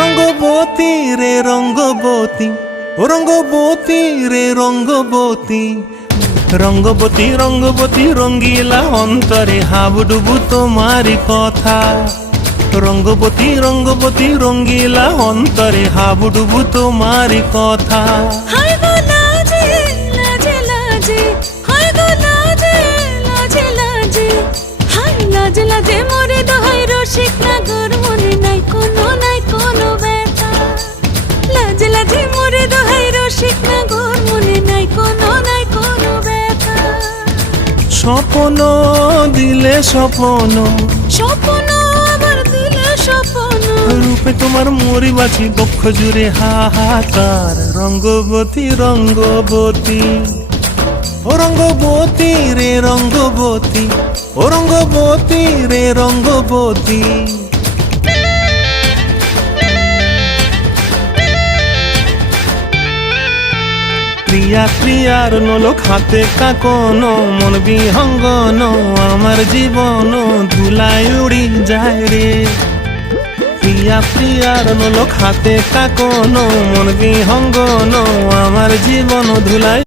রঙ্গবতী রে রঙ্গবতী, ও রঙ্গবতী রে রঙ্গবতী, রঙ্গবতী রঙ্গবতী রঙ্গিলা অন্তরে হাবুডুবু তোমারি কথা। রঙ্গবতী রঙ্গবতী রঙ্গিলা অন্তরে হাবুডুবু তোমারি কথা। হায় গো লাজে লাজে লাজে, হায় গো লাজে লাজে লাজে, হায় লাজে লাজে মোরে দোহাই রসিক নাগর মনে নাই কোনো ব্যথা। লাজে লাজে মোরে দোহাই রসিক নাগর মনে নাই কোনো ব্যথা। স্বপ্ন দিলে স্বপ্ন, স্বপ্ন আবার দিলে স্বপ্ন, রূপে তোমার মরি বাছি বক্ষ জুড়ে হাহাকার। রঙ্গবতী রঙ্গবতী, ও রঙ্গবতী রে রঙ্গবতী, ও রঙ্গবতী রে রঙ্গবতী। প্রিয়া প্রিয়ার নলোক হাতে কাকন, মন বিহঙ্গন আমার জীবন ধুলায় উড়ি যায় রে। প্রিয়া প্রিয়ার নলোক হাতে কাকন, মন বিহঙ্গন আমার জীবন ধুলায়